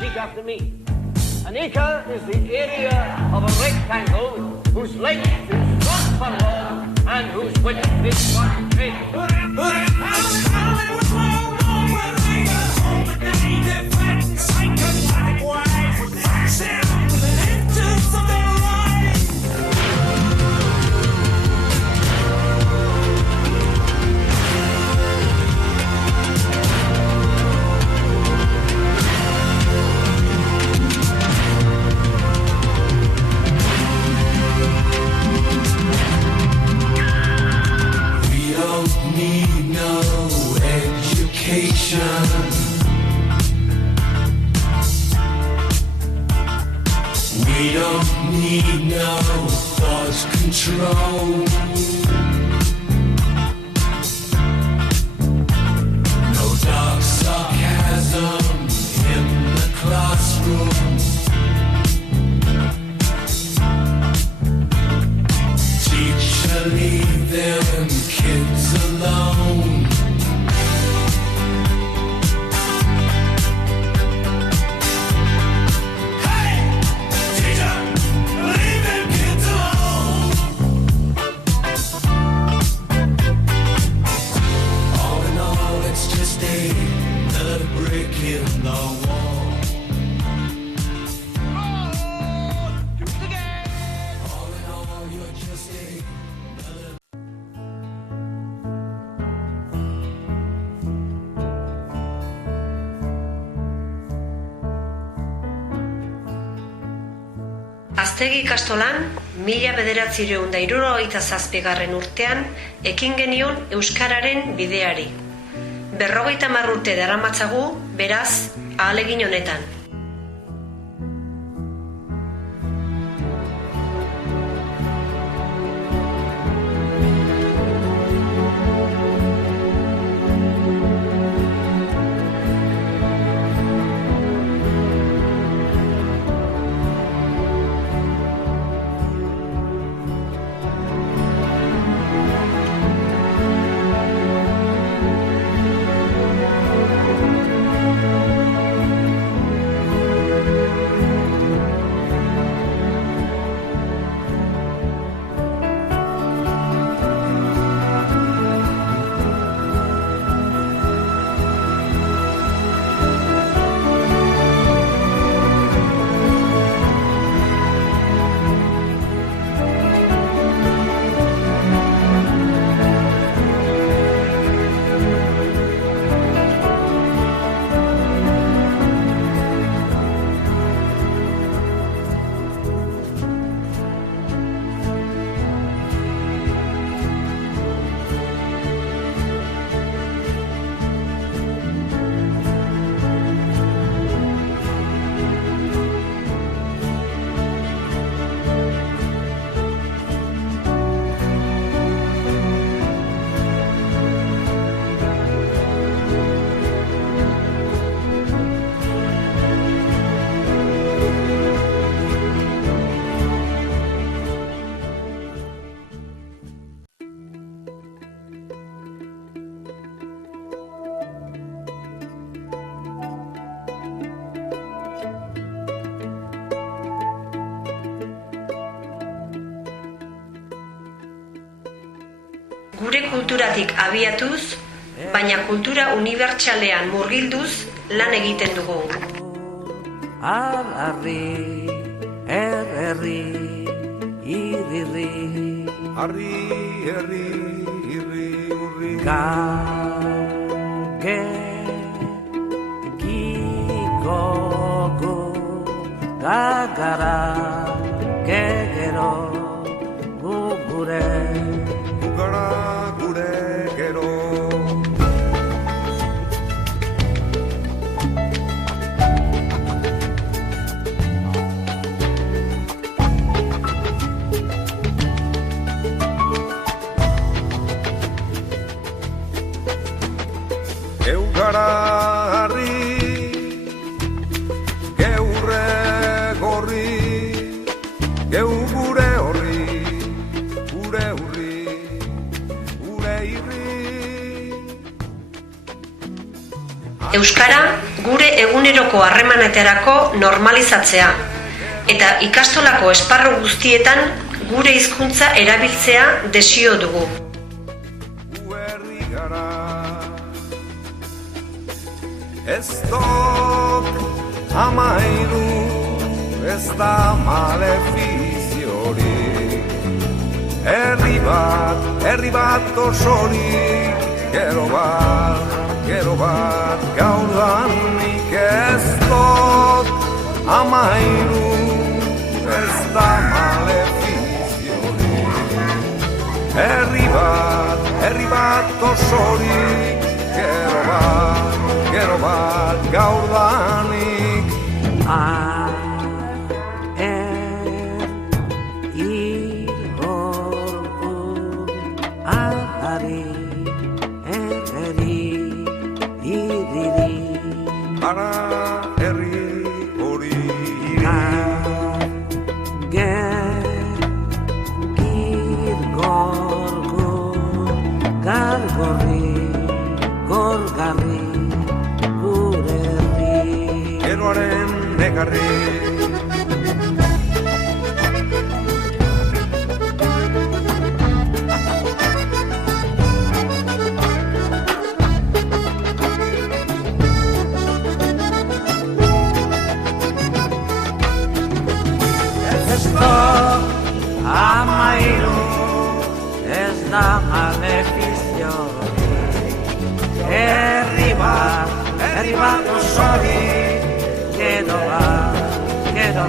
Repeat after me. An acre is the area of a rectangle whose length is 1 furlong and whose width is 1 cubit. We don't need no thought control. No dark sarcasm in the classroom. Teacher, leave them kids alone. Aztegi ikastolan, 1977 urtean ekin genion euskararen bideari. 50 urte daramatzagu, beraz, ahalegin honetan. Gure kulturatik abiatuz, baina kultura unibertsalean murgilduz lan egiten dugu. Arri, erri, irri, Harri, herri, irri, urri. Gage, gikogu, gagara, gegero, gugure. Gugara gure gero. Eugara harri, geurre gorri, geu gure horri, gure urri, gure irri. Euskara gure eguneroko harremanetarako normalizatzea, eta ikastolako esparru guztietan gure hizkuntza erabiltzea desio dugu. Herri gara. Ez dok amairu, ez da malefiziorik. Herri bat osorik, gero bat gaurdanik. Ez dok amairu, ez da malefiziorik. Herri bat osorik, gero bat gaurdanik. Ara herri hori geroaren negarri. Amairu ez da malefizio. Herri bat osorik, gero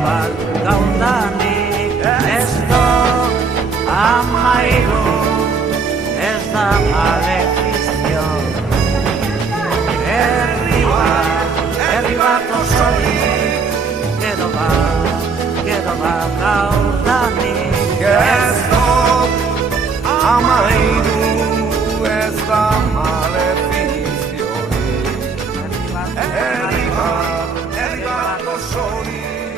bat gaurdanik. Ez da amairu, ez da malefizio. Herri bat osorik, gero bat gaurdanik. Ez dok amairu, ez da malefiziorik. Herri bat osorik,